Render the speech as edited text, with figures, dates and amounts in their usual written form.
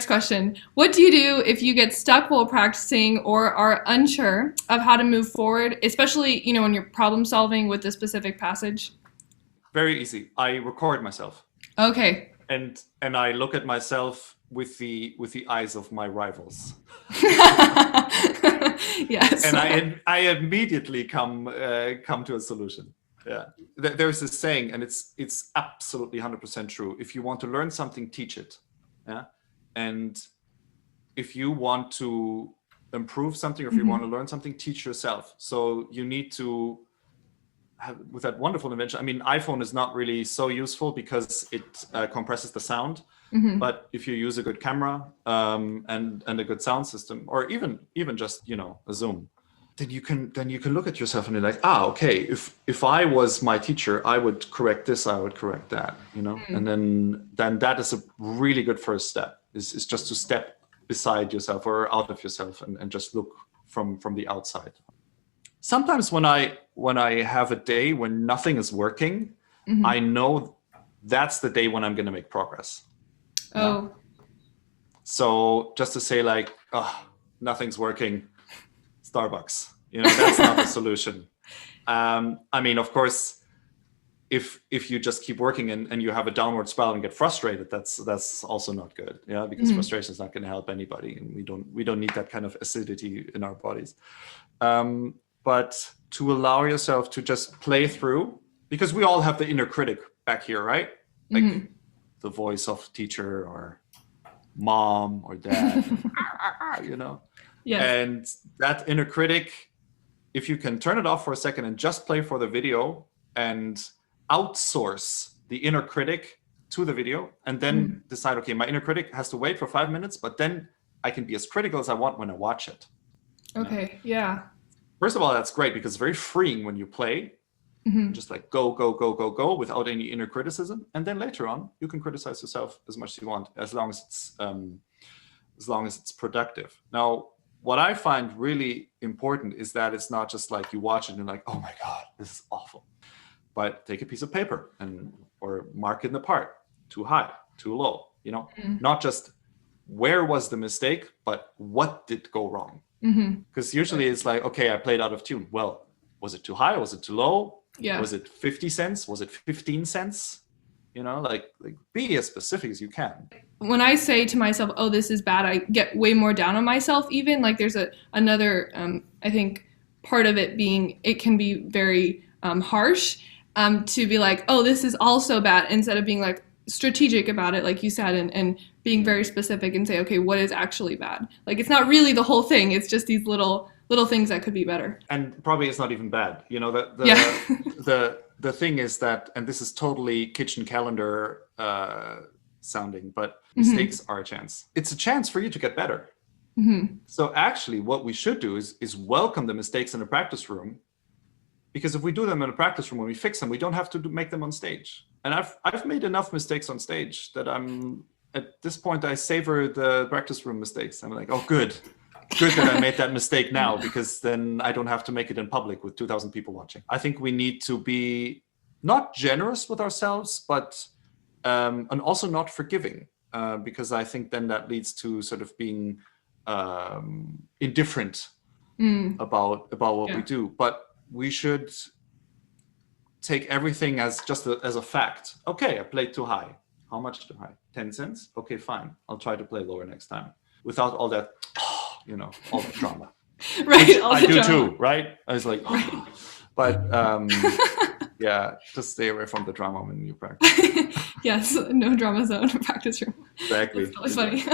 next question. What do you do if you get stuck while practicing or are unsure of how to move forward, especially, when you're problem solving with a specific passage? Very easy. I record myself. Okay. And I look at myself with the eyes of my rivals. Yes. And I immediately come to a solution. Yeah. There's this saying, and it's absolutely 100% true. If you want to learn something, teach it. Yeah. And if you want to improve something, or if you want to learn something, teach yourself. So you need to have, with that wonderful invention. I mean, iPhone is not really so useful because it compresses the sound. But if you use a good camera and a good sound system, or even just a Zoom, then you can look at yourself and be like, okay, if I was my teacher, I would correct this, I would correct that, and then that is a really good first step. Is just to step beside yourself or out of yourself and just look from the outside. Sometimes when I have a day when nothing is working, I know that's the day when I'm going to make progress. Oh. So just to say like, nothing's working, Starbucks, that's not the solution. I mean, of course, if you just keep working and you have a downward spiral and get frustrated, that's also not good. Yeah, because frustration is not going to help anybody, and we don't need that kind of acidity in our bodies. But to allow yourself to just play through, because we all have the inner critic back here, right? Like the voice of teacher or mom or dad, Yes. And that inner critic, if you can turn it off for a second and just play for the video and outsource the inner critic to the video, and then decide, okay, my inner critic has to wait for 5 minutes, but then I can be as critical as I want when I watch it. Okay. Yeah. First of all, that's great because it's very freeing when you play. Just like go without any inner criticism, and then later on you can criticize yourself as much as you want, as long as it's productive. Now, what I find really important is that it's not just like you watch it and you're like, oh my god, this is awful, but take a piece of paper or mark it in the part, too high, too low, not just where was the mistake, but what did go wrong. Because usually it's like, okay, I played out of tune. Well, was it too high? Was it too low? Yeah. Was it 50 cents? Was it 15 cents? Like be as specific as you can. When I say to myself, oh, this is bad, I get way more down on myself even. Like there's another, I think, part of it being, it can be very harsh to be like, oh, this is also bad, instead of being like strategic about it, like you said, and being very specific and say, okay, what is actually bad? Like it's not really the whole thing. It's just these little things that could be better. And probably it's not even bad. The thing is that, and this is totally kitchen calendar sounding, but mistakes are a chance. It's a chance for you to get better. So actually what we should do is welcome the mistakes in the practice room, because if we do them in a practice room, when we fix them, we don't have to make them on stage. And I've made enough mistakes on stage that at this point I savor the practice room mistakes. I'm like, oh, good that I made that mistake now, because then I don't have to make it in public with 2,000 people watching. I think we need to be not generous with ourselves, but and also not forgiving, because I think then that leads to sort of being indifferent about what we do. But we should take everything as just as a fact. Okay, I played too high. How much too high? 10 cents? Okay, fine. I'll try to play lower next time, without all that, all the drama. Right. Which I do too, right? I was like, but yeah, just stay away from the drama when you practice. Yes, no drama zone practice room. Exactly. That's funny.